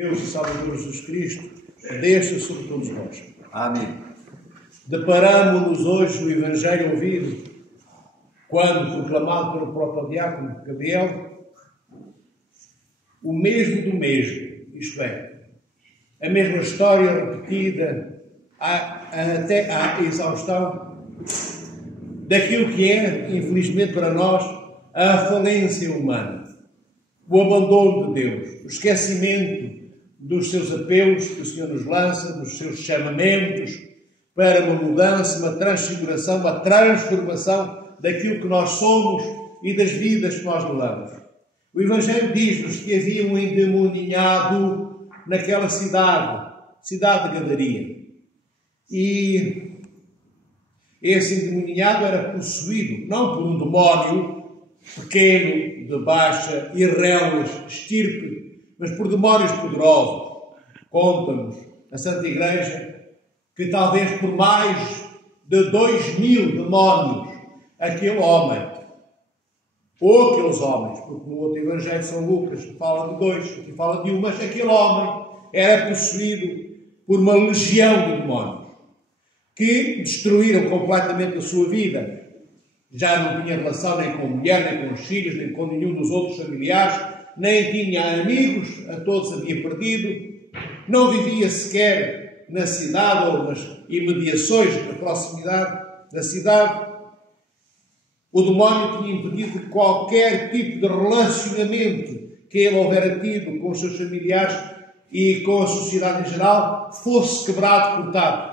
Deus e Salvador Jesus Cristo, desça sobre todos nós. Amém. Deparamo-nos hoje no Evangelho ouvido, quando proclamado pelo protodiácono Gabriel, o mesmo do mesmo, isto é, a mesma história repetida até à exaustão daquilo que é, infelizmente para nós, a falência humana, o abandono de Deus, o esquecimento dos seus apelos que o Senhor nos lança, dos seus chamamentos para uma mudança, uma transfiguração, uma transformação daquilo que nós somos e das vidas que nós levamos. O Evangelho diz-nos que havia um endemoninhado naquela cidade de Gadaria. E esse endemoninhado era possuído, não por um demónio pequeno, de baixa e reles estirpe, mas por demónios poderosos. Conta-nos a Santa Igreja que talvez por mais de 2000 demónios aquele homem, ou aqueles homens, porque no outro Evangelho de São Lucas fala de 2, aqui fala de 1, mas aquele homem era possuído por uma legião de demónios que destruíram completamente a sua vida. Já não tinha relação nem com a mulher, nem com os filhos, nem com nenhum dos outros familiares, nem tinha amigos, a todos havia perdido, não vivia sequer na cidade ou nas imediações da proximidade da cidade. O demónio tinha impedido que qualquer tipo de relacionamento que ele houvera tido com os seus familiares e com a sociedade em geral fosse quebrado, cortado.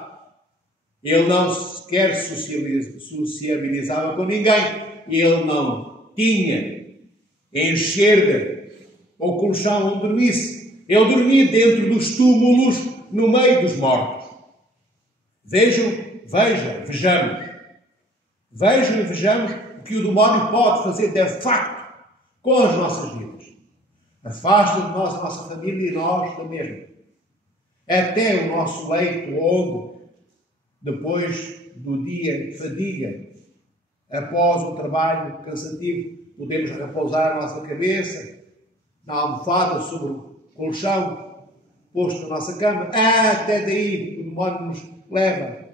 Ele não sequer sociabilizava com ninguém. Ele não tinha enxerga ou colchão onde dormisse. Ele dormia dentro dos túmulos, no meio dos mortos. Vejam e vejamos o que o demónio pode fazer de facto com as nossas vidas. Afasta de nós a nossa família e nós da mesma. Até o nosso leito, onde, depois do dia de fadiga, após o trabalho cansativo, podemos repousar a nossa cabeça na almofada, sobre o colchão posto na nossa cama. Até daí o demónio nos leva.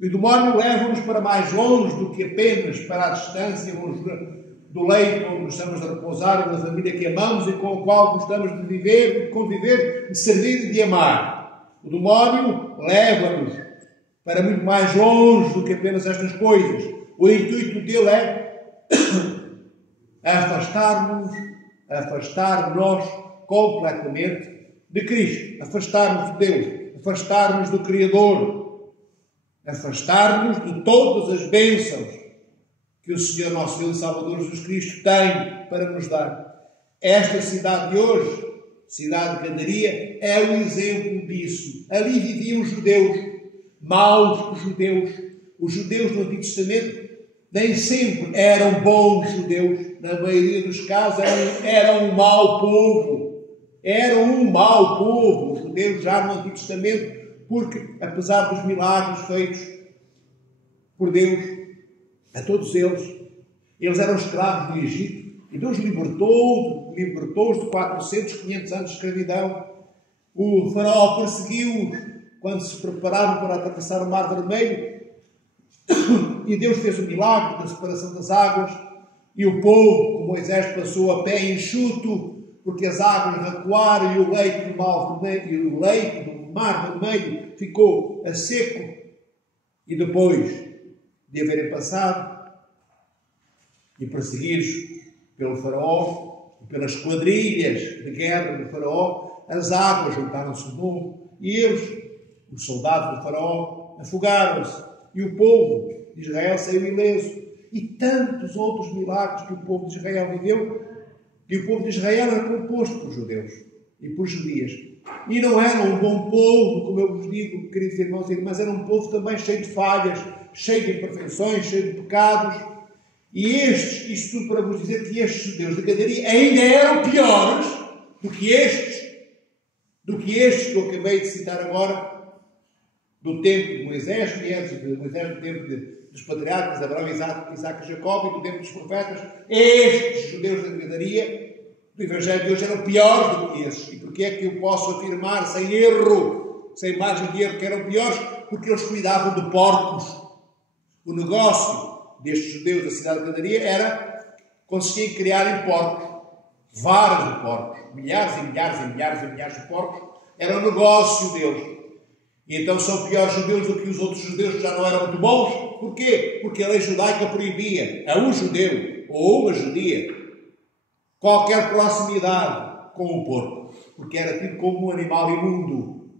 E o demónio leva-nos para mais longe do que apenas para a distância, longe do leito onde estamos a repousar, da família que amamos e com a qual gostamos de viver, de conviver, de servir e de amar. O demónio leva-nos para muito mais longe do que apenas estas coisas. O intuito dele é afastar-nos completamente de Cristo, afastar-nos de Deus, afastar-nos do Criador, afastar-nos de todas as bênçãos que o Senhor nosso Deus e Salvador Jesus Cristo tem para nos dar. Esta cidade de hoje, cidade de Gadaria, é um exemplo disso. Ali viviam os judeus, maus judeus. Os judeus do Antigo Testamento nem sempre eram bons judeus. Na maioria dos casos eram um mau povo. Eram um mau povo, os judeus já no Antigo Testamento, porque, apesar dos milagres feitos por Deus a todos eles eram escravos do Egito, e Deus libertou-os de 400, 500 anos de escravidão. O faraó perseguiu-os quando se prepararam para atravessar o Mar Vermelho, e Deus fez o milagre da separação das águas, e o povo, com Moisés, passou a pé enxuto, porque as águas recuaram e o leito do Mar Vermelho ficou a seco. E depois de haverem passado e perseguidos pelo faraó e pelas quadrilhas de guerra do faraó, as águas juntaram-se de novo e eles, os soldados do faraó, afogaram-se e o povo de Israel saiu ileso. E tantos outros milagres que o povo de Israel viveu, que o povo de Israel era composto por judeus e por judias. E não era um bom povo, como eu vos digo, queridos irmãos e irmãs, era um povo também cheio de falhas, cheio de imperfeições, cheio de pecados. E isto tudo para vos dizer que estes judeus de Gadaria ainda eram piores do que estes que eu acabei de citar agora, do tempo de Moisés, do tempo dos patriarcas, Abraão, Isaac e Jacó, e do tempo dos profetas. Estes judeus de Gadaria, do Evangelho de hoje eram piores do que esses. E porquê é que eu posso afirmar sem erro, sem margem de erro, que eram piores? Porque eles cuidavam de porcos. O negócio destes judeus da cidade de Canaria consistia em criarem porcos, varas de porcos, milhares e milhares e milhares e milhares de porcos, era o negócio deles. E então são piores judeus do que os outros judeus que já não eram muito bons. Porquê? Porque a lei judaica proibia a um judeu ou uma judia qualquer proximidade com o porco, porque era tido como um animal imundo.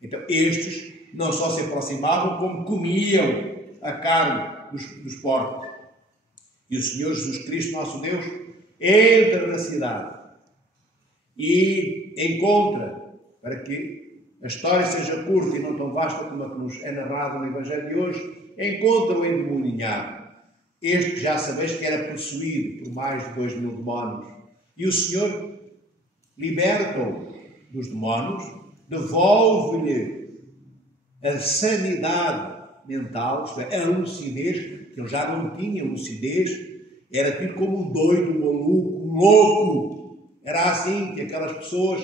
Então estes não só se aproximavam, como comiam a carne dos porcos. E o Senhor Jesus Cristo, nosso Deus, entra na cidade e encontra, para que a história seja curta e não tão vasta como a que nos é narrada no Evangelho de hoje, encontra o endemoniado. Este já sabeis que era possuído por mais de 2.000 demónios. E o Senhor liberta-o dos demónios, devolve-lhe a sanidade mental, isto é, a lucidez, que ele já não tinha lucidez, era tido como um doido, um maluco, um louco. Era assim que aquelas pessoas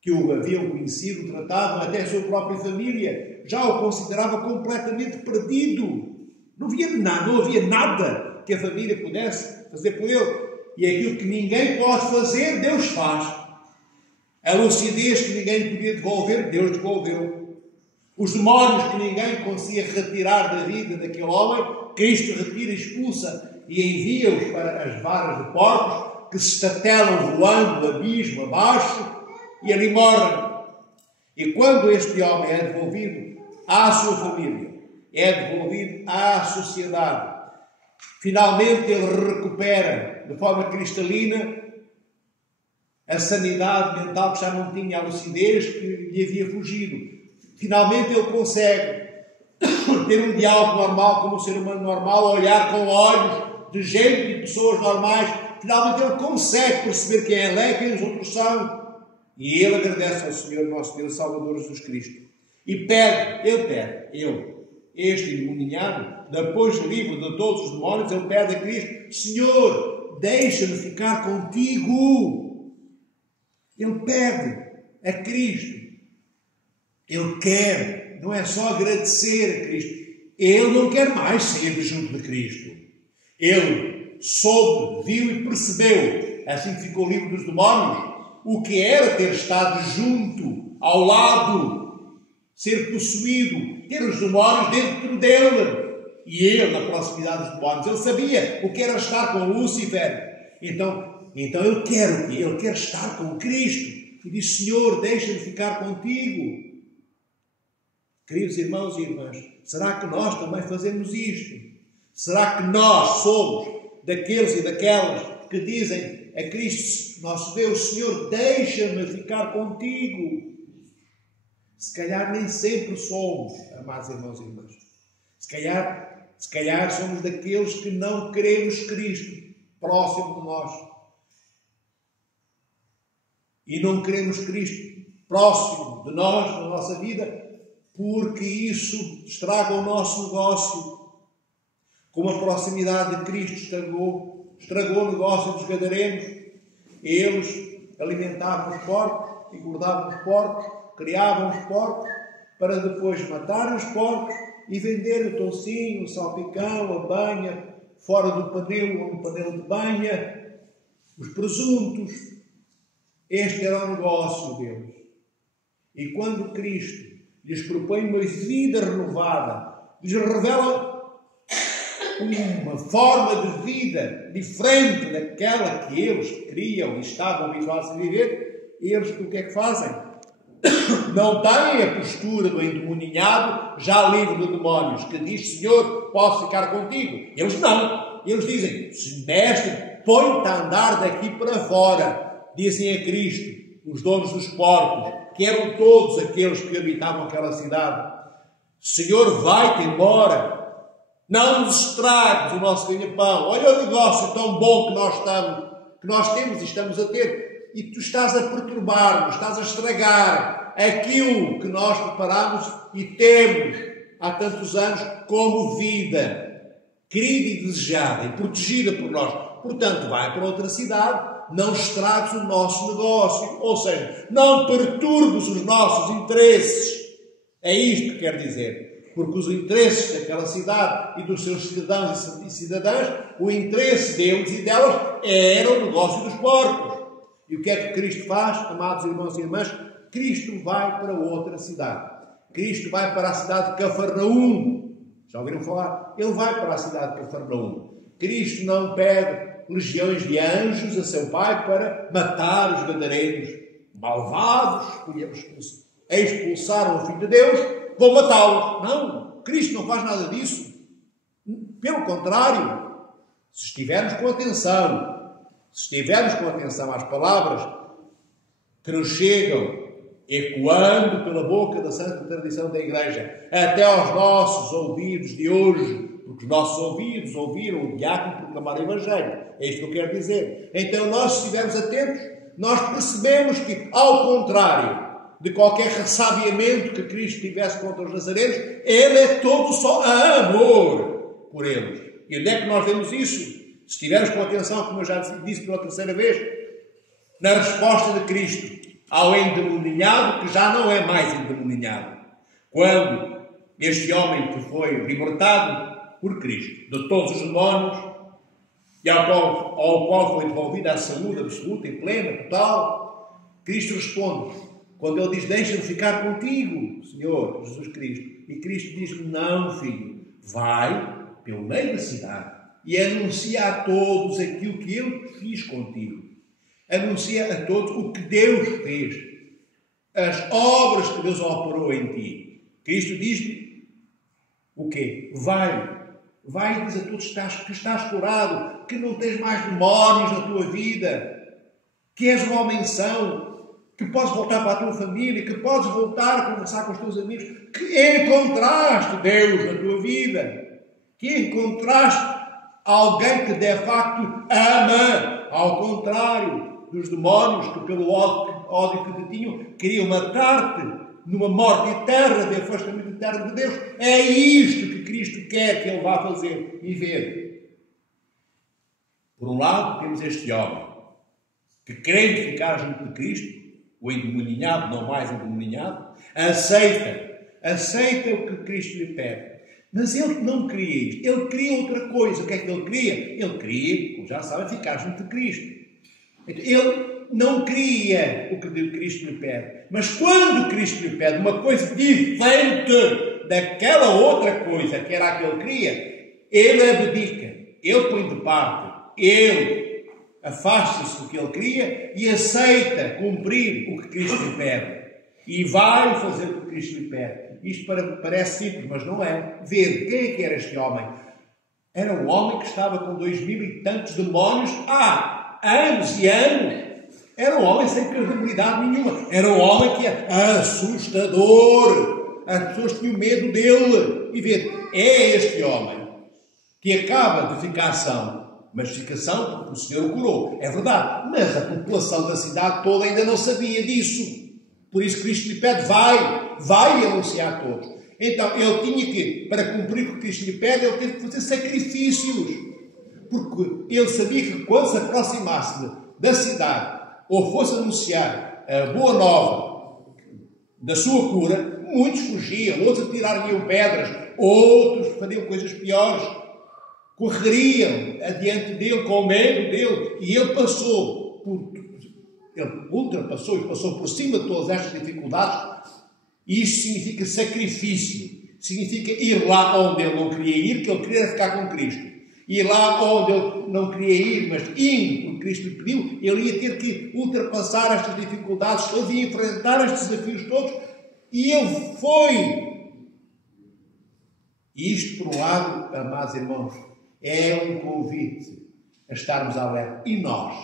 que o haviam conhecido tratavam, até a sua própria família, já o considerava completamente perdido. Não havia nada que a família pudesse fazer por ele. E aquilo que ninguém pode fazer, Deus faz. A lucidez que ninguém podia devolver, Deus devolveu. Os demónios que ninguém conseguia retirar da vida daquele homem, Cristo retira, expulsa e envia-os para as varas de porcos, que se estatelam voando do abismo abaixo, e ali morrem. E quando este homem é devolvido à sua família, é devolvido à sociedade, finalmente ele recupera de forma cristalina a sanidade mental que já não tinha, a lucidez que lhe havia fugido. Finalmente ele consegue ter um diálogo normal, como um ser humano normal, olhar com olhos de gente, de pessoas normais. Finalmente ele consegue perceber quem ele é, quem os outros são. E ele agradece ao Senhor, nosso Deus, Salvador Jesus Cristo. E este endemoniado, depois livre de todos os demónios, ele pede a Cristo: Senhor, deixa-me ficar contigo. Ele pede a Cristo. Ele quer, não é só agradecer a Cristo. Ele não quer mais sair junto de Cristo. Ele soube, viu e percebeu, assim que ficou livre dos demónios, o que era ter estado junto, ao lado, ser possuído, ter os demónios dentro dele. E ele, na proximidade dos demónios, ele sabia o que era estar com Lúcifer. Então ele quer o quê? Ele quer estar com Cristo. E diz: Senhor, deixa-me ficar contigo. Queridos irmãos e irmãs, será que nós também fazemos isto? Será que nós somos daqueles e daquelas que dizem a Cristo, nosso Deus: Senhor, deixa-me ficar contigo? Se calhar nem sempre somos, amados irmãos e irmãs. Se calhar somos daqueles que não queremos Cristo próximo de nós. E não queremos Cristo próximo de nós, na nossa vida, porque isso estraga o nosso negócio. Como a proximidade de Cristo estragou o negócio dos gadarenos. Eles alimentavam os porcos, engordavam os porcos, criavam os porcos, para depois matarem os porcos e venderem o toucinho, o salpicão, a banha, fora do panelo, ou no panelo de banha, os presuntos. Este era o negócio deles. E quando Cristo lhes propõe uma vida renovada, lhes revela uma forma de vida diferente daquela que eles queriam e estavam habituados a viver, eles o que é que fazem? Não têm a postura do endemoniado já livre de demónios, que diz: Senhor, posso ficar contigo? Eles não. Eles dizem: Mestre, põe-te a andar daqui para fora. Dizem a Cristo os donos dos porcos, que eram todos aqueles que habitavam aquela cidade: Senhor, vai-te embora. Não nos estragues o nosso ganha-pão. Olha o negócio tão bom que nós temos e estamos a ter. E tu estás a perturbar-nos, estás a estragar aquilo que nós preparamos e temos há tantos anos como vida, querida e desejada e protegida por nós. Portanto, vai para outra cidade não estragues o nosso negócio. Ou seja, não perturbes os nossos interesses. É isto que quer dizer. Porque os interesses daquela cidade e dos seus cidadãos e cidadãs, o interesse deles e delas era o negócio dos porcos. E o que é que Cristo faz, amados irmãos e irmãs? Cristo vai para outra cidade. Cristo vai para a cidade de Cafarnaum. Já ouviram falar? Ele vai para a cidade de Cafarnaum. Cristo não pede legiões de anjos a seu Pai para matar os gadarenos malvados, expulsaram o Filho de Deus, vão matá-los. Não, Cristo não faz nada disso. Pelo contrário, se estivermos com atenção às palavras que nos chegam, ecoando pela boca da santa tradição da Igreja, até aos nossos ouvidos de hoje, porque os nossos ouvidos ouviram o diácono proclamar o Evangelho. É isto que eu quero dizer. Então, nós, se estivermos atentos, nós percebemos que, ao contrário de qualquer ressabiamento que Cristo tivesse contra os nazarenos, Ele é todo só amor por eles. E onde é que nós vemos isso? Se estivermos com atenção, como eu já disse pela terceira vez, na resposta de Cristo ao endemoninhado, que já não é mais endemoninhado. Quando este homem que foi libertado por Cristo de todos os demónios e ao qual foi devolvida a saúde absoluta e plena, total, Cristo responde, quando ele diz, deixa-me ficar contigo, Senhor Jesus Cristo. E Cristo diz, não, filho, vai pelo meio da cidade e anuncia a todos aquilo que eu fiz contigo. Anuncia a todos o que Deus fez, as obras que Deus operou em ti. Cristo diz-lhe o quê? Vai e diz a todos que estás curado, que não tens mais demónios na tua vida, que és um homem são, que podes voltar para a tua família, que podes voltar a conversar com os teus amigos, que encontraste Deus na tua vida, que encontraste alguém que de facto ama, ao contrário dos demónios que pelo ódio que te tinham, queriam matar-te numa morte eterna, de afastamento eterno de Deus. É isto que Cristo quer que Ele vá fazer e ver. Por um lado, temos este homem que, querendo ficar junto de Cristo, o endemoninhado, não mais endemoninhado, aceita o que Cristo lhe pede. Mas ele não queria isto. Ele queria outra coisa. O que é que ele queria? Ele queria, como já sabem, ficar junto de Cristo. Ele não queria o que Cristo lhe pede. Mas quando Cristo lhe pede uma coisa diferente daquela outra coisa que era a que ele queria, ele abdica, ele põe de parte, ele afasta-se do que ele queria e aceita cumprir o que Cristo lhe pede. E vai fazer o que Cristo lhe pede. Isto parece simples, mas não é. Ver quem é que era este homem. Era um homem que estava com 2000 e tantos demónios há anos e anos. Era um homem sem credibilidade nenhuma. Era um homem que era assustador. As pessoas tinham medo dele. E ver, é este homem que acaba de ficar são. Mas fica são porque o Senhor o curou. É verdade. Mas a população da cidade toda ainda não sabia disso. Por isso Cristo lhe pede, vai anunciar a todos. Então, ele tinha que, para cumprir o que Cristo lhe pede, ele teve que fazer sacrifícios. Porque ele sabia que quando se aproximasse da cidade, ou fosse anunciar a boa nova da sua cura, muitos fugiam, outros atirariam pedras, outros fariam coisas piores, correriam adiante dele, com medo dele, e ele ultrapassou e passou por cima de todas estas dificuldades. E isto significa sacrifício, significa ir lá onde ele não queria ir, que ele queria ficar com Cristo. Ir lá onde ele não queria ir, mas indo, porque Cristo lhe pediu, ele ia ter que ultrapassar estas dificuldades todas e enfrentar estes desafios todos. E ele foi. E isto, por um lado, amados irmãos, é um convite a estarmos alerta. E nós,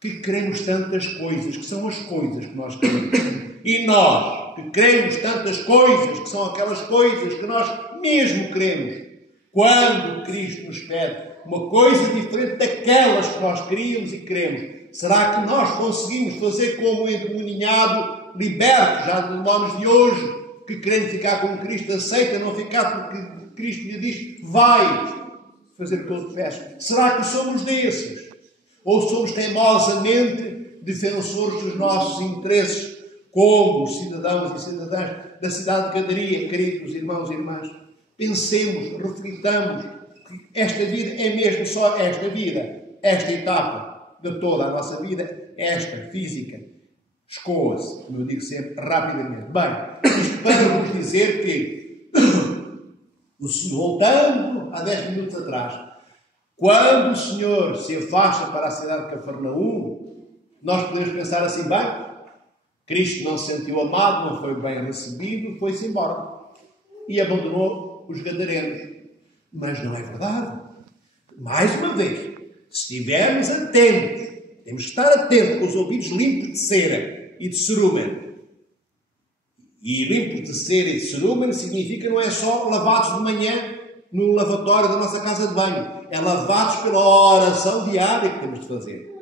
que queremos tantas coisas, que são as coisas que nós queremos. E nós, que queremos tantas coisas, que são aquelas coisas que nós mesmo queremos. Quando Cristo nos pede uma coisa diferente daquelas que nós queríamos e queremos, será que nós conseguimos fazer como o endemoninhado liberto já dos demónios de hoje, que querendo ficar com Cristo, aceita não ficar porque Cristo lhe diz, vai fazer o que ele te peço? Será que somos desses? Ou somos teimosamente defensores dos nossos interesses, como os cidadãos e cidadãs da cidade de Gadaria, queridos irmãos e irmãs? Pensemos, reflitamos que esta vida é mesmo só esta vida, esta etapa de toda a nossa vida, esta física. Escoa-se, como eu digo sempre, rapidamente. Bem, isto para vos dizer que, voltando há 10 minutos atrás, quando o Senhor se afasta para a cidade de Cafarnaum, nós podemos pensar assim, bem, Cristo não se sentiu amado, não foi bem recebido, foi-se embora e abandonou os gadarenos. Mas não é verdade. Mais uma vez, se estivermos atentos, temos que estar atentos com os ouvidos limpos de cera e de cerumen. E limpos de cera e de cerumen significa não é só lavados de manhã no lavatório da nossa casa de banho. É lavados pela oração diária que temos de fazer.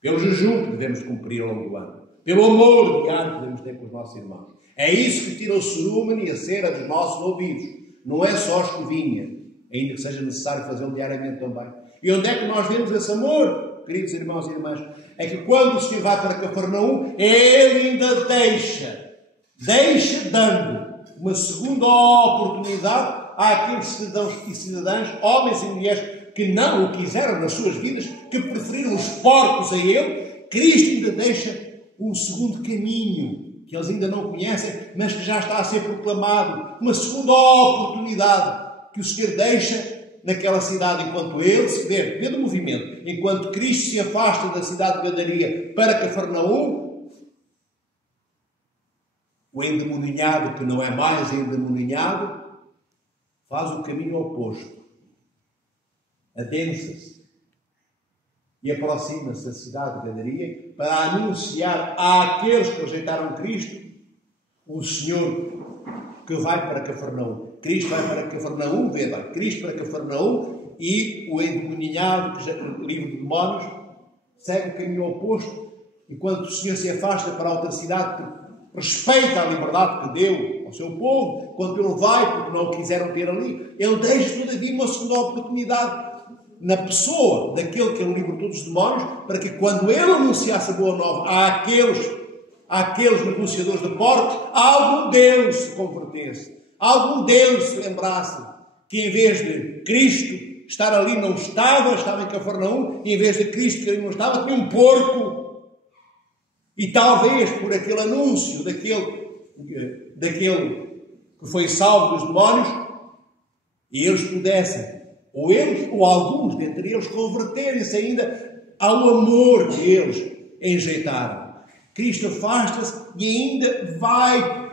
Pelo jejum que devemos cumprir ao longo do ano. Pelo amor diário que devemos ter com os nossos irmãos. É isso que tira o cerumen e a cera dos nossos ouvidos. Não é só a escovinha, ainda que seja necessário fazê-lo diariamente também. E onde é que nós vemos esse amor, queridos irmãos e irmãs? É que quando o Senhor vai para Cafarnaum, Ele ainda deixa dando uma segunda oportunidade àqueles cidadãos e cidadãs, homens e mulheres, que não o quiseram nas suas vidas, que preferiram os porcos a Ele. Cristo ainda deixa um segundo caminho, que eles ainda não conhecem, mas que já está a ser proclamado. Uma segunda oportunidade que o Senhor deixa naquela cidade, enquanto Ele se vê do movimento, enquanto Cristo se afasta da cidade de Gadaria para Cafarnaum, o endemoninhado, que não é mais endemoninhado, faz o caminho oposto. Adensa-se e aproxima-se da cidade de Gadaria para anunciar àqueles que rejeitaram Cristo o Senhor que vai para Cafarnaum. Cristo vai para Cafarnaum, Cristo para Cafarnaum, e o endemoninhado, livre de demónios, segue o caminho oposto, enquanto o Senhor se afasta para a outra cidade, porque respeita a liberdade que deu ao seu povo. Quando Ele vai, porque não o quiseram ter ali, Ele deixa todavia uma segunda oportunidade na pessoa daquele que Ele libertou dos demónios, para que quando Ele anunciasse a boa nova àqueles negociadores de porcos, algum deles se convertesse, algum deles se lembrasse que em vez de Cristo estar ali não estava em Cafarnaum, e em vez de Cristo que ali não estava, tinha um porco. E talvez por aquele anúncio daquele que foi salvo dos demónios, e eles pudessem, ou eles, ou alguns dentre eles, converterem-se ainda ao amor que eles enjeitaram. Cristo afasta-se e ainda vai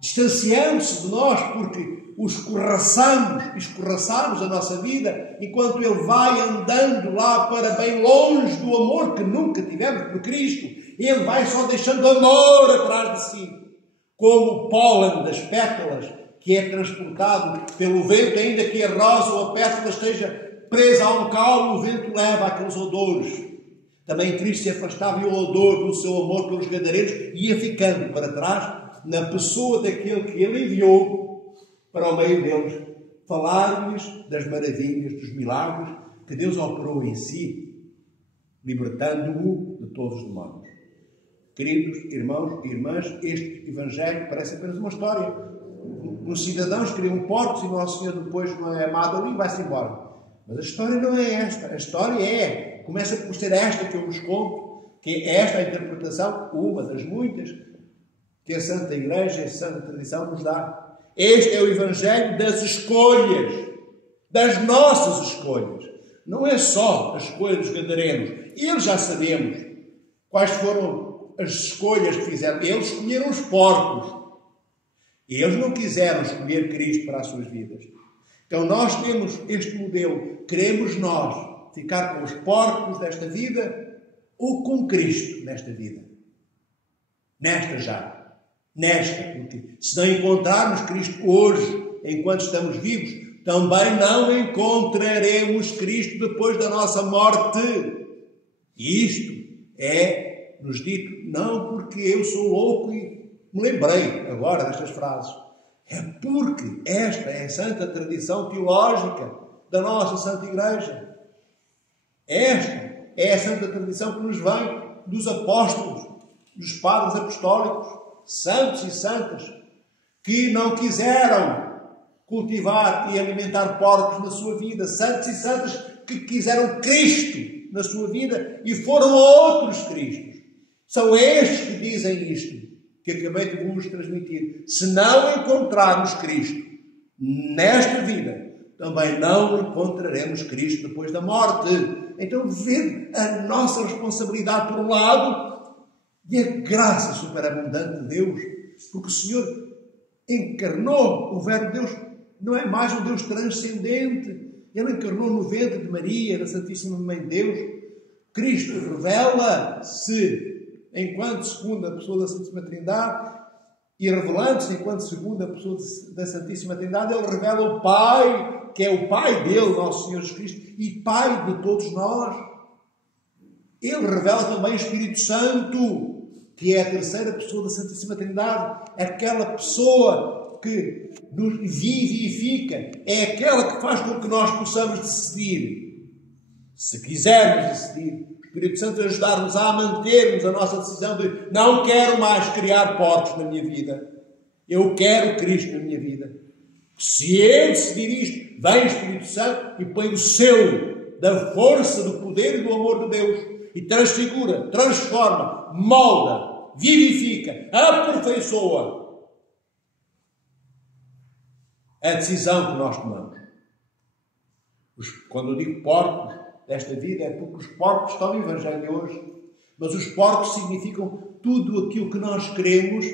distanciando-se de nós, porque o escorraçamos a nossa vida, enquanto Ele vai andando lá para bem longe do amor que nunca tivemos por Cristo. Ele vai só deixando amor atrás de si, como o pólen das pétalas que é transportado pelo vento, ainda que a rosa ou a pétala esteja presa a um caule, o vento leva aqueles odores. Também Cristo se afastava e o odor do seu amor pelos gadarenos ia ficando para trás na pessoa daquele que Ele enviou para o meio deles, falar-lhes das maravilhas, dos milagres que Deus operou em si, libertando-o de todos os demónios. Queridos irmãos e irmãs, este Evangelho parece apenas uma história. Os cidadãos criam porcos e Nosso Senhor depois não é amado ali e vai-se embora. Mas a história não é esta. A história começa por ser esta que eu vos conto, que é esta a interpretação, uma das muitas, que a Santa Igreja e a Santa Tradição nos dá. Este é o Evangelho das escolhas, das nossas escolhas. Não é só a escolha dos gadarenos. Eles já sabemos quais foram as escolhas que fizeram. Eles escolheram os porcos. E eles não quiseram escolher Cristo para as suas vidas. Então nós temos este modelo. Queremos nós ficar com os porcos desta vida ou com Cristo nesta vida? Nesta já. Nesta. Porque se não encontrarmos Cristo hoje, enquanto estamos vivos, também não encontraremos Cristo depois da nossa morte. E isto é-nos dito não porque eu sou louco e me lembrei agora destas frases. É porque esta é a santa tradição teológica da nossa Santa Igreja. Esta é a santa tradição que nos vem dos apóstolos, dos padres apostólicos, santos e santas, que não quiseram cultivar e alimentar porcos na sua vida, santos e santas que quiseram Cristo na sua vida e foram outros Cristos. São estes que dizem isto que acabei de vos transmitir. Se não encontrarmos Cristo nesta vida, também não encontraremos Cristo depois da morte. Então, vê a nossa responsabilidade por um lado e a graça superabundante de Deus, porque o Senhor encarnou, o Verbo de Deus não é mais um Deus transcendente. Ele encarnou no ventre de Maria, da Santíssima Mãe de Deus. Cristo revela-se enquanto segunda pessoa da Santíssima Trindade e revelando-se enquanto segunda pessoa da Santíssima Trindade, ele revela o Pai, que é o Pai dele, nosso Senhor Jesus Cristo, e Pai de todos nós. Ele revela também o Espírito Santo, que é a terceira pessoa da Santíssima Trindade, aquela pessoa que nos vivifica, é aquela que faz com que nós possamos decidir. Se quisermos decidir, o Espírito Santo ajudar-nos a mantermos a nossa decisão de não quero mais criar porcos na minha vida. Eu quero Cristo na minha vida. Se eu decidir isto, vem o Espírito Santo e põe o selo da força, do poder e do amor de Deus e transfigura, transforma, molda, vivifica, aperfeiçoa a decisão que nós tomamos. Quando eu digo porcos desta vida, é porque os porcos estão no Evangelho de hoje, mas os porcos significam tudo aquilo que nós queremos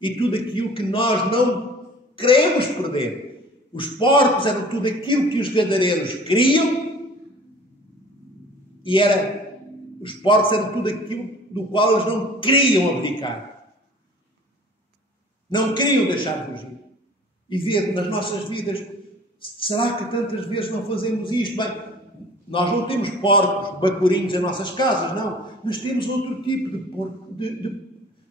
e tudo aquilo que nós não queremos perder. Os porcos eram tudo aquilo que os gadareiros queriam e os porcos eram tudo aquilo do qual eles não queriam abdicar. Não queriam deixar de fugir. E ver nas nossas vidas, será que tantas vezes não fazemos isto? Bem, nós não temos porcos, bacurinhos em nossas casas, não. Mas temos outro tipo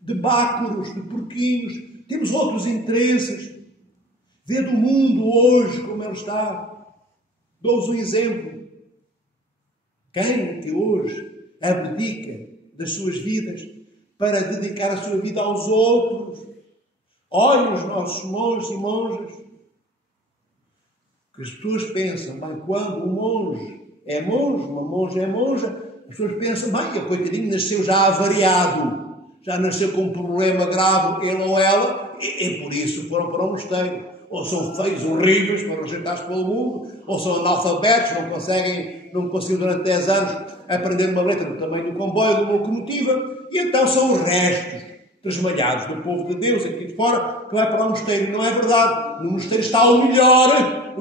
de bácoros, de porquinhos. Temos outros interesses. Vê do mundo hoje como ele está. Dou-vos um exemplo. Quem que hoje abdica das suas vidas para dedicar a sua vida aos outros? Olhem os nossos monges e monjas. Que as pessoas pensam, bem, quando um monge é monge, uma monja é monja, as pessoas pensam, bem, o coitadinho nasceu já avariado, já nasceu com um problema grave, ele ou ela, e por isso foram para um mosteiro. Ou são feios, horríveis, foram rejeitados pelo mundo, ou são analfabetos, não conseguiram durante 10 anos aprender uma letra do tamanho do comboio, de uma locomotiva, e então são os restos tresmalhados do povo de Deus aqui de fora, que vai para o mosteiro. Não é verdade. No mosteiro está o melhor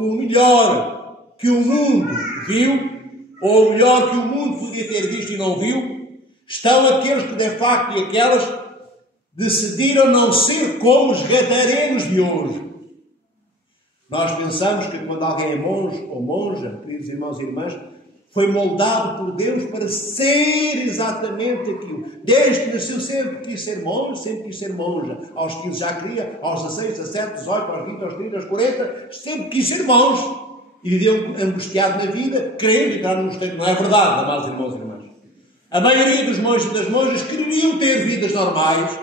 que o mundo viu, ou o melhor que o mundo podia ter visto e não viu. Estão aqueles que, de facto, e aquelas decidiram não ser como os gadarenos de hoje. Nós pensamos que quando alguém é monge ou monja, queridos irmãos e irmãs, foi moldado por Deus para ser exatamente aquilo. Desde que nasceu sempre quis ser monge, sempre quis ser monja. Aos 15 já queria, aos 16, 17, 18, aos 20, aos 30, aos 40, sempre quis ser monge. E viveu angustiado na vida, querendo entrar no mosteiro. Não é verdade, amados irmãos e irmãs. A maioria dos monges e das monjas queriam ter vidas normais,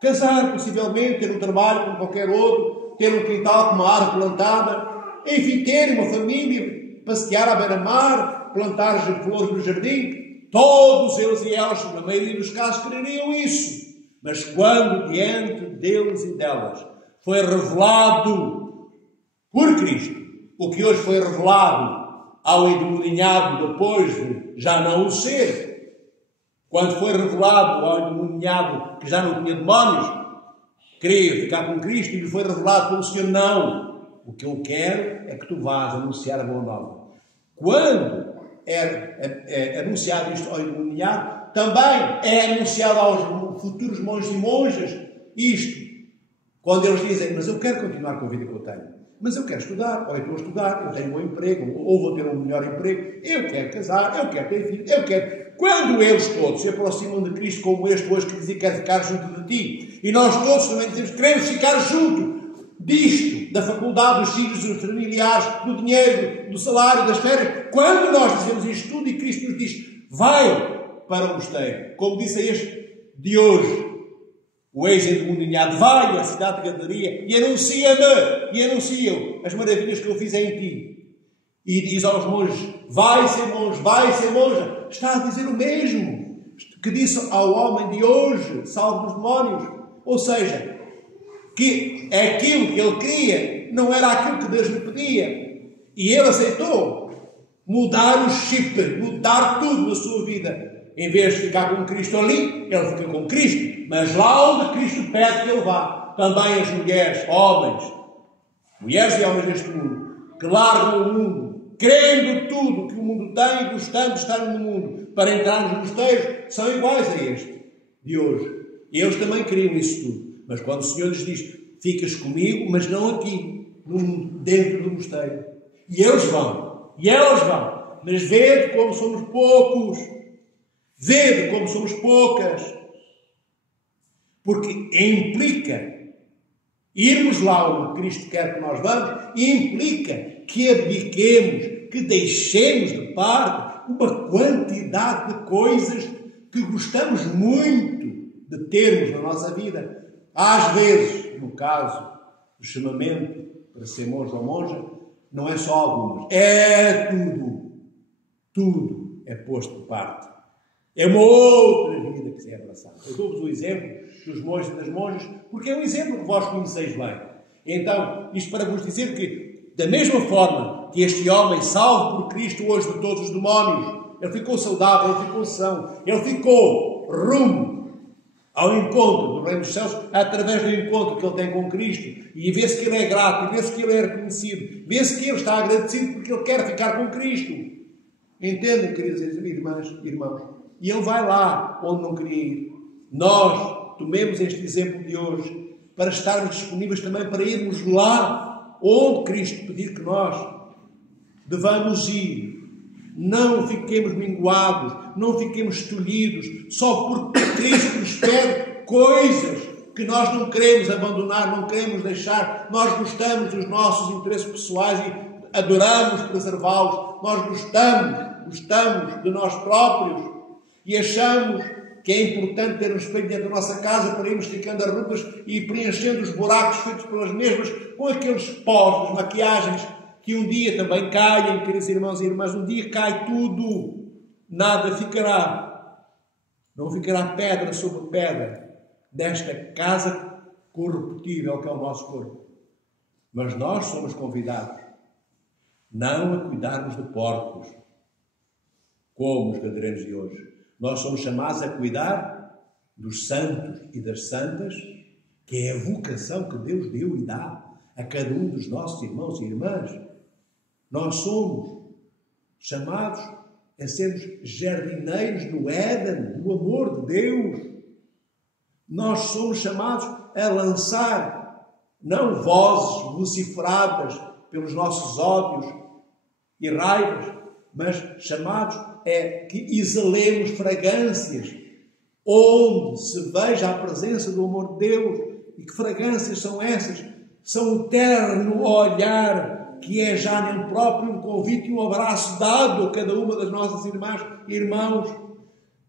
casar possivelmente, ter um trabalho como qualquer outro, ter um quintal com uma árvore plantada, enfim, ter uma família, passear à beira-mar, plantar flores no jardim. Todos eles e elas, na maioria dos casos, queriam isso. Mas quando diante deles e delas foi revelado por Cristo o que hoje foi revelado ao endemoniado depois de já não o ser, quando foi revelado ao endemoniado que já não tinha demónios, queria ficar com Cristo, e lhe foi revelado pelo Senhor, não, o que eu quero é que tu vás anunciar a boa nova. Quando é anunciado isto ao endemoniado, também é anunciado aos futuros monges e monjas isto, quando eles dizem, mas eu quero continuar com a vida que eu tenho, mas eu quero estudar, ou eu estou a estudar, eu tenho um bom emprego, ou vou ter um melhor emprego, eu quero casar, eu quero ter filhos, eu quero... Quando eles todos se aproximam de Cristo, como este hoje que dizia que quer ficar junto de ti, e nós todos também dizemos que queremos ficar junto, disto, da faculdade, dos filhos, dos familiares, do dinheiro, do salário, das férias. Quando nós dizemos isto tudo e Cristo nos diz, vai para o mosteiro, como disse a este de hoje, o ex-endemoniado, vai à cidade de Gadara e anuncia-me, e anuncia as maravilhas que eu fiz em ti. E diz aos monges, vai ser monge, vai ser monja. Está a dizer o mesmo que disse ao homem de hoje, salvo dos demónios. Ou seja, que aquilo que ele queria não era aquilo que Deus lhe pedia. E ele aceitou mudar o chip, mudar tudo na sua vida. Em vez de ficar com Cristo ali, ele fica com Cristo. Mas lá onde Cristo pede que ele vá, também as mulheres, homens, mulheres e homens deste mundo, que largam o mundo, crendo tudo que o mundo tem e gostando de estar no mundo, para entrar nos mosteiros, são iguais a este de hoje. E eles também queriam isso tudo. Mas quando o Senhor lhes diz, ficas comigo, mas não aqui, dentro do mosteiro. E eles vão, e elas vão. Mas vede como somos poucos. Vede como somos poucas. Porque implica irmos lá onde Cristo quer que nós vamos, e implica que abdiquemos, que deixemos de parte uma quantidade de coisas que gostamos muito de termos na nossa vida. Às vezes, no caso do chamamento para ser monge ou monja, não é só algumas, é tudo. Tudo é posto de parte. É uma outra vida que se é abraçada. Eu dou-vos o exemplo dos monges e das monjas, porque é um exemplo que vós conheceis bem. Então, isto para vos dizer que, da mesma forma que este homem, salvo por Cristo hoje de todos os demónios, ele ficou saudável, ele ficou são, ele ficou rumo ao encontro do Reino dos Céus, através do encontro que ele tem com Cristo, e vê-se que ele é grato, e vê-se que ele é reconhecido, vê-se que ele está agradecido porque ele quer ficar com Cristo. Entendem, queridas irmãs e irmãos? E ele vai lá onde não queria ir. Nós tomemos este exemplo de hoje para estarmos disponíveis também para irmos lá onde Cristo pedir que nós devamos ir. Não fiquemos minguados, não fiquemos tolhidos, só porque Cristo nos pede coisas que nós não queremos abandonar, não queremos deixar. Nós gostamos dos nossos interesses pessoais e adoramos preservá-los. Nós gostamos de nós próprios e achamos que é importante ter um espelho dentro da nossa casa para irmos ficando as roupas e preenchendo os buracos feitos pelas mesmas com aqueles pós das maquiagens que um dia também caem, queridos irmãos e irmãs, um dia cai tudo, nada ficará. Não ficará pedra sobre pedra desta casa corruptível que é o nosso corpo. Mas nós somos convidados não a cuidarmos de porcos, como os gadarenos de hoje. Nós somos chamados a cuidar dos santos e das santas, que é a vocação que Deus deu e dá a cada um dos nossos irmãos e irmãs. Nós somos chamados a sermos jardineiros no Éden, do amor de Deus. Nós somos chamados a lançar, não vozes vociferadas pelos nossos ódios e raivas, mas chamados é que exalemos fragrâncias onde se veja a presença do amor de Deus. E que fragrâncias são essas? São o terno olhar que é já nele próprio um convite e um abraço dado a cada uma das nossas irmãs e irmãos.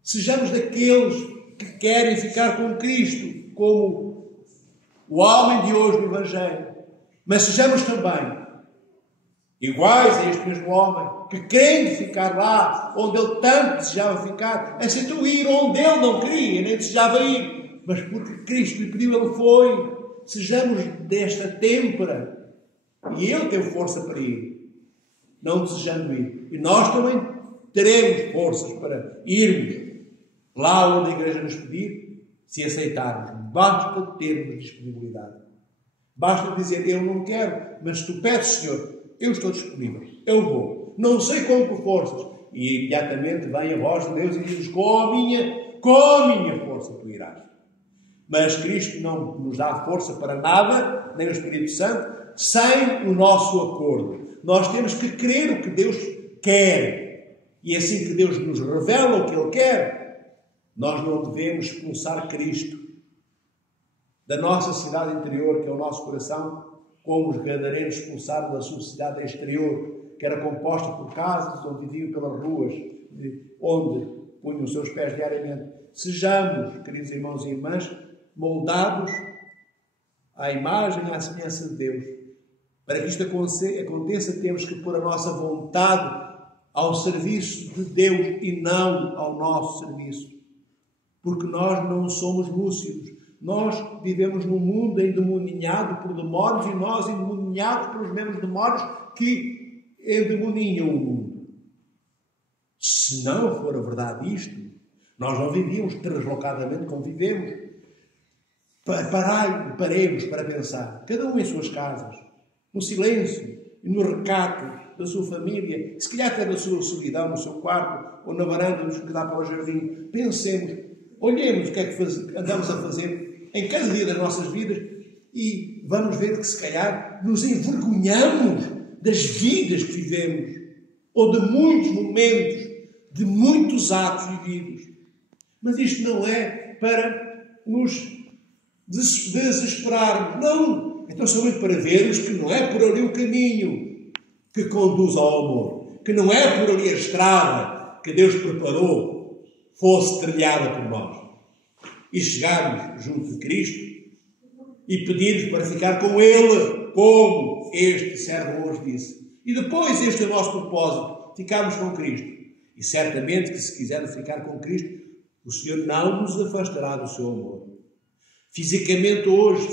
Sejamos daqueles que querem ficar com Cristo, como o homem de hoje do Evangelho. Mas sejamos também iguais a este mesmo homem, que querendo ficar lá onde ele tanto desejava ficar, aceitou ir onde ele não queria, nem desejava ir, mas porque Cristo lhe pediu, ele foi. Sejamos desta têmpera, e ele teve força para ir, não desejando ir. E nós também teremos forças para irmos lá onde a Igreja nos pedir, se aceitarmos. Basta termos disponibilidade. Basta dizer, eu não quero, mas tu pedes, Senhor, eu estou disponível, eu vou. Não sei como por forças. E imediatamente vem a voz de Deus e diz, com a minha força tu irás. Mas Cristo não nos dá força para nada, nem o Espírito Santo, sem o nosso acordo. Nós temos que crer o que Deus quer. E assim que Deus nos revela o que Ele quer, nós não devemos expulsar Cristo da nossa cidade interior, que é o nosso coração, como os gadarenos expulsaram da sua cidade exterior, que era composta por casas onde viviam pelas ruas, onde punham os seus pés diariamente. Sejamos, queridos irmãos e irmãs, moldados à imagem e à semelhança de Deus. Para que isto aconteça, temos que pôr a nossa vontade ao serviço de Deus e não ao nosso serviço. Porque nós não somos lúcidos. Nós vivemos num mundo endemoninhado por demónios e nós endemoninhados pelos mesmos demónios que endemoninham o mundo. Se não for a verdade isto, nós não vivíamos translocadamente como vivemos. Paremos para pensar, cada um em suas casas, no silêncio e no recato da sua família, se calhar até da sua solidão, no seu quarto ou na varanda nos que dá para o jardim. Pensemos, olhemos o que é que andamos a fazer em cada dia das nossas vidas e vamos ver que se calhar nos envergonhamos das vidas que vivemos ou de muitos momentos, de muitos atos vividos. Mas isto não é para nos desesperarmos. Não! Então somente para vermos que não é por ali o caminho que conduz ao amor. Que não é por ali a estrada que Deus preparou fosse trilhada por nós. E chegarmos junto de Cristo e pedirmos para ficar com Ele, como este servo hoje disse. E depois este é o nosso propósito, ficarmos com Cristo. E certamente que se quisermos ficar com Cristo, o Senhor não nos afastará do seu amor. Fisicamente hoje,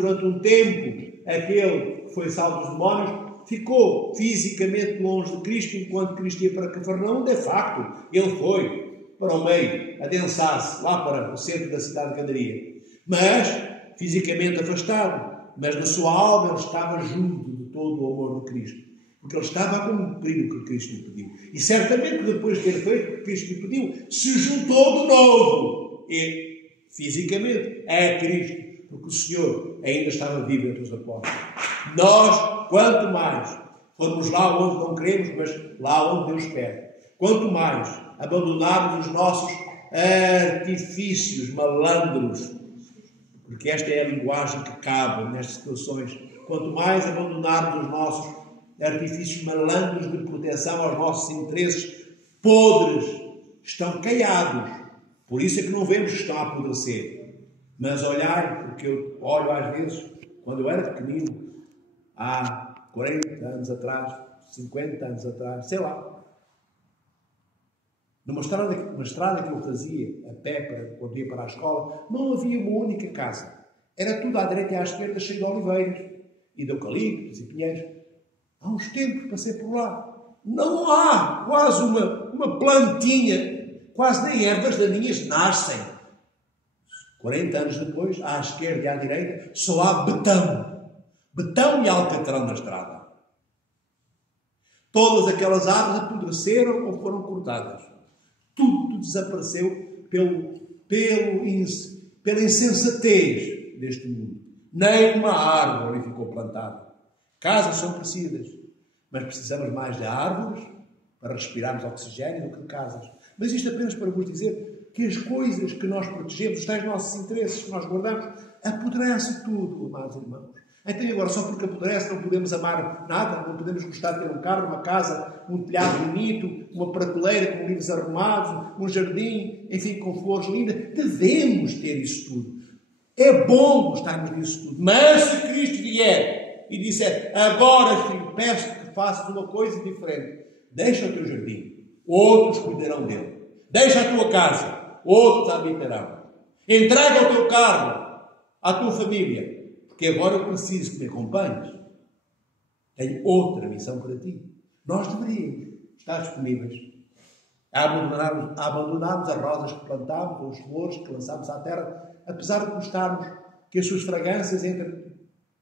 durante um tempo, aquele que foi salvo dos demónios, ficou fisicamente longe de Cristo, enquanto Cristo ia para Cafarnaum. De facto, ele foi para o meio, adensar-se lá para o centro da cidade de Gadaria. Mas, fisicamente afastado, mas na sua alma ele estava junto de todo o amor de Cristo. Porque ele estava a cumprir o que Cristo lhe pediu. E certamente que depois de ter feito o que Cristo lhe pediu, se juntou de novo. E, fisicamente, a Cristo. Porque o Senhor ainda estava vivo entre os apóstolos. Nós, quanto mais formos lá onde não queremos, mas lá onde Deus pede. Quanto mais abandonarmos os nossos artifícios malandros, porque esta é a linguagem que cabe nestas situações. Quanto mais abandonarmos os nossos artifícios malandros de proteção aos nossos interesses podres, estão caiados. Por isso é que não vemos que estão a apodrecer. Mas olhar, porque eu olho às vezes, quando eu era pequenino, há 40 anos atrás, 50 anos atrás, sei lá, numa estrada que eu fazia a pé quando ia para a escola, não havia uma única casa. Era tudo à direita e à esquerda, cheio de oliveiras e de eucaliptos e pinheiros. Há uns tempos passei por lá. Não há quase uma plantinha, quase nem ervas daninhas nascem. 40 anos depois, à esquerda e à direita, só há betão. Betão e alcatrão na estrada. Todas aquelas árvores apodreceram ou foram cortadas. Tudo desapareceu pela insensatez deste mundo. Nem uma árvore ficou plantada. Casas são preciosas, mas precisamos mais de árvores para respirarmos oxigênio do que de casas. Mas isto apenas para vos dizer que as coisas que nós protegemos, os tais nossos interesses que nós guardamos, apodrece tudo, amados irmãos. Então agora, só porque apodrece, não podemos amar nada, não podemos gostar de ter um carro, uma casa, um telhado bonito, uma prateleira com livros arrumados, um jardim, enfim, com flores lindas. Devemos ter isso tudo. É bom gostarmos disso tudo. Mas se Cristo vier e disser, agora, filho, peço que faças uma coisa diferente. Deixa o teu jardim, outros cuidarão dele. Deixa a tua casa, outros habitarão. Entrega o teu carro à tua família, porque agora eu preciso que me acompanhes. Tenho outra missão para ti. Nós deveríamos estar disponíveis a abandonarmos as rosas que plantámos, as flores que lançámos à terra, apesar de gostarmos que as suas fragrâncias entrem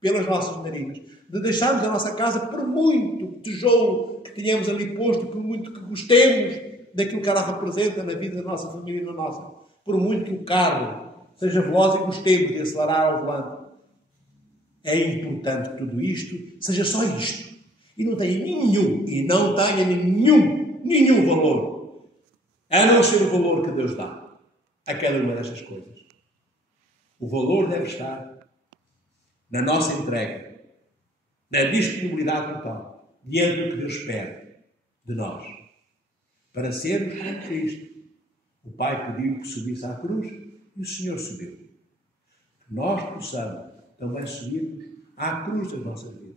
pelas nossas narinas, de deixarmos a nossa casa, por muito tijolo que tenhamos ali posto, por muito que gostemos daquilo que ela representa na vida da nossa família e na nossa, por muito que o carro seja veloz e gostemos de acelerar ao volante. É importante que tudo isto seja só isto. E não tenha nenhum valor, a não ser o valor que Deus dá a cada uma destas coisas. O valor deve estar na nossa entrega, na disponibilidade total, diante do que Deus espera de nós, para sermos como Cristo. O Pai pediu que subisse à cruz e o Senhor subiu. Que nós possamos também subirmos à cruz das nossas vidas.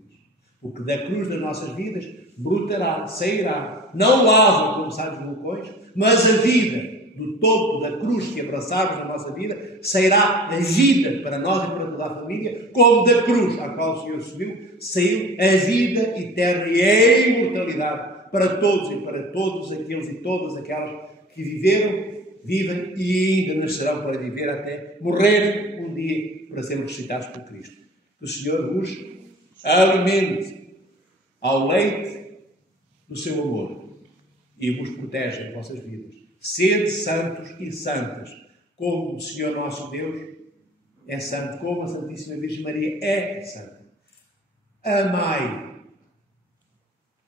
O que da cruz das nossas vidas brotará, sairá, não lava como saem os vulcões, mas a vida do topo da cruz que abraçarmos na nossa vida, sairá a vida para nós e para toda a família, como da cruz à qual o Senhor subiu, saiu a vida eterna e a imortalidade para todos e para todos aqueles e todas aquelas que viveram, vivem e ainda nascerão para viver até morrerem um dia para serem ressuscitados por Cristo. Que o Senhor vos alimente ao leite do seu amor e vos proteja as vossas vidas. Sede santos e santas, como o Senhor nosso Deus é santo, como a Santíssima Virgem Maria é santa. Amai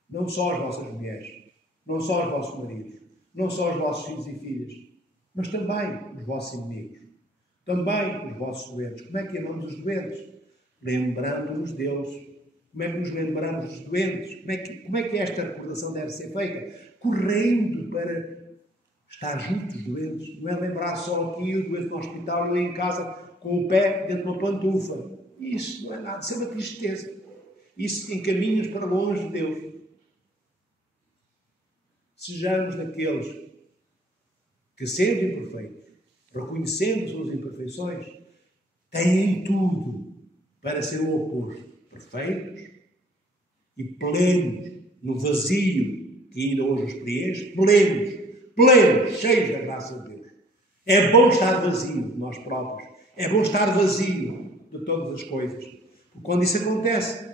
não só as vossas mulheres, não só os vossos maridos, não só os vossos filhos e filhas, mas também os vossos inimigos, também os vossos doentes. Como é que amamos os doentes? Lembrando-nos deles. Como é que nos lembramos dos doentes? Como é que esta recordação deve ser feita? Correndo para estar juntos dos doentes. Não é lembrar só aqui o doente no hospital ou em casa com o pé dentro de uma pantufa. Isso não é nada. Isso é uma tristeza. Isso encaminha-nos para longe de Deus. Sejamos daqueles que, sendo imperfeitos, reconhecendo suas imperfeições, têm tudo para ser o oposto. Perfeitos e plenos no vazio que ainda hoje os preenche, plenos, cheios da graça de Deus. É bom estar vazio de nós próprios. É bom estar vazio de todas as coisas. Porque quando isso acontece,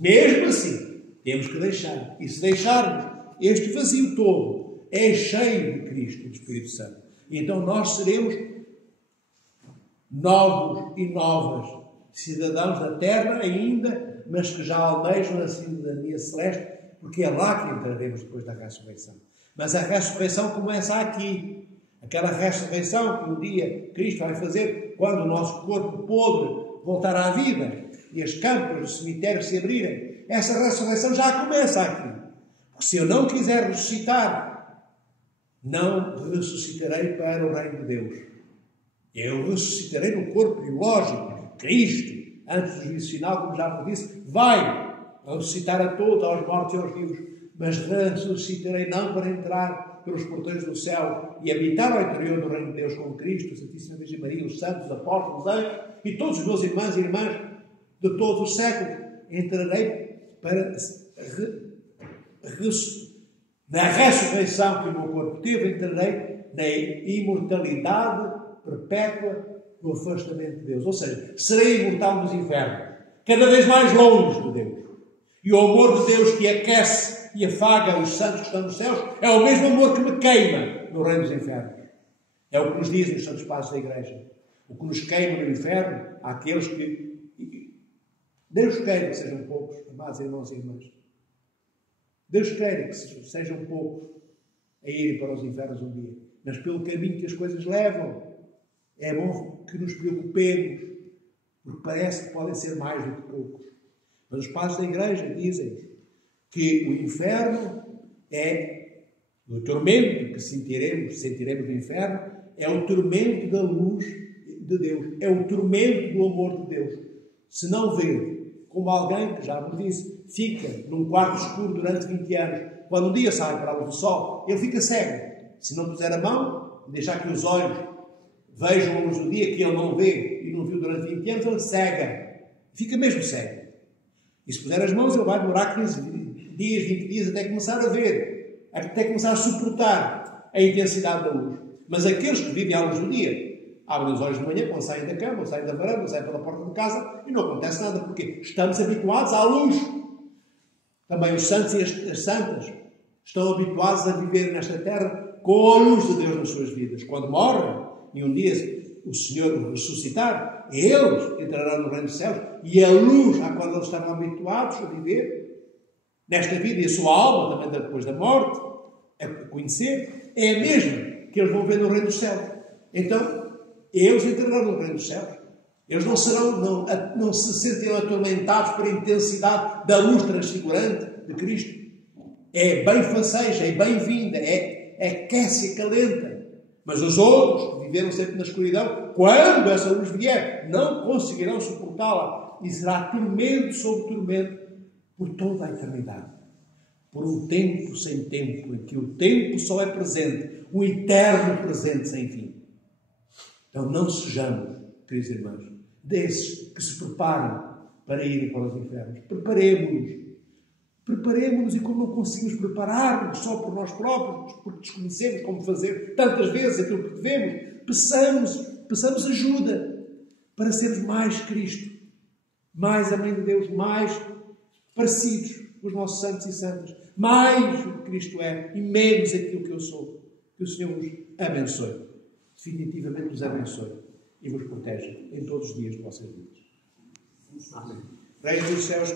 mesmo assim, temos que deixar. E se deixarmos, este vazio todo é cheio de Cristo e do Espírito Santo. E então nós seremos novos e novas, cidadãos da terra ainda, mas que já almejam a cidadania celeste, porque é lá que entraremos depois da ressurreição. Mas a ressurreição começa aqui. Aquela ressurreição que um dia Cristo vai fazer quando o nosso corpo podre voltar à vida e as campas do cemitério se abrirem. Essa ressurreição já começa aqui. Porque se eu não quiser ressuscitar, não ressuscitarei para o reino de Deus. Eu ressuscitarei no corpo biológico. Cristo, antes do juízo final, como já vos disse, vai ressuscitar a todos, aos mortos e aos vivos, mas ressuscitarei não para entrar pelos portões do céu e habitar ao interior do reino de Deus com Cristo, a Santíssima Virgem Maria, os santos, os apóstolos, os anjos e todos os meus irmãos e irmãs de todos os séculos. Entrarei para na ressurreição que o meu corpo teve, entrarei na imortalidade perpétua do afastamento de Deus. Ou seja, serei imortal nos infernos, cada vez mais longe de Deus. E o amor de Deus que aquece e afaga os santos que estão nos céus é o mesmo amor que me queima no reino dos infernos. É o que nos dizem os santos padres da Igreja. O que nos queima no inferno, há aqueles que Deus queira que sejam poucos, amados irmãos e irmãs. Deus queira que sejam poucos a irem para os infernos um dia. Mas pelo caminho que as coisas levam, é bom que nos preocupemos, porque parece que podem ser mais do que poucos. Mas os padres da Igreja dizem que o inferno é o tormento que sentiremos no inferno, é o tormento da luz de Deus, é o tormento do amor de Deus. Se não ver como alguém, que já vos disse, fica num quarto escuro durante 20 anos, quando um dia sai para a luz do sol, ele fica cego. Se não puser a mão, deixar que os olhos vejam a luz do dia que ele não vê e não viu durante 20 anos, ele cega. Fica mesmo cego. E se puser as mãos, ele vai demorar 15 dias, 20 dias, até começar a ver, até começar a suportar a intensidade da luz. Mas aqueles que vivem à luz do dia, abrem os olhos de manhã, quando saem da cama, ou saem da varanda, ou saem pela porta de casa, e não acontece nada, porque estamos habituados à luz. Também os santos e as santas estão habituados a viver nesta terra com a luz de Deus nas suas vidas. Quando morrem, e um dia o Senhor ressuscitar, eles entrarão no reino dos céus, e a luz à qual eles estavam habituados a viver nesta vida, e a sua alma também depois da morte, a conhecer, é a mesma que eles vão ver no reino dos céus. Então, eles entrarão no reino dos céus. Eles não se sentirão atormentados pela intensidade da luz transfigurante de Cristo. É bem faceja, é bem-vinda, aquece, acalenta. Mas os outros, que viveram sempre na escuridão, quando essa luz vier, não conseguirão suportá-la. E será tormento sobre tormento por toda a eternidade. Por um tempo sem tempo, em que o tempo só é presente, um eterno presente sem fim. Então não sejamos, queridos irmãos, desses que se preparam para irem para os infernos. Preparemos-nos, e como não conseguimos preparar-nos só por nós próprios, porque desconhecemos como fazer tantas vezes aquilo que devemos, peçamos ajuda para sermos mais Cristo, mais a Mãe de Deus, mais parecidos com os nossos santos e santas, mais o que Cristo é e menos aquilo que eu sou. Que o Senhor vos abençoe, definitivamente vos abençoe e vos proteja em todos os dias de vossas vidas. Amém. Reino dos céus.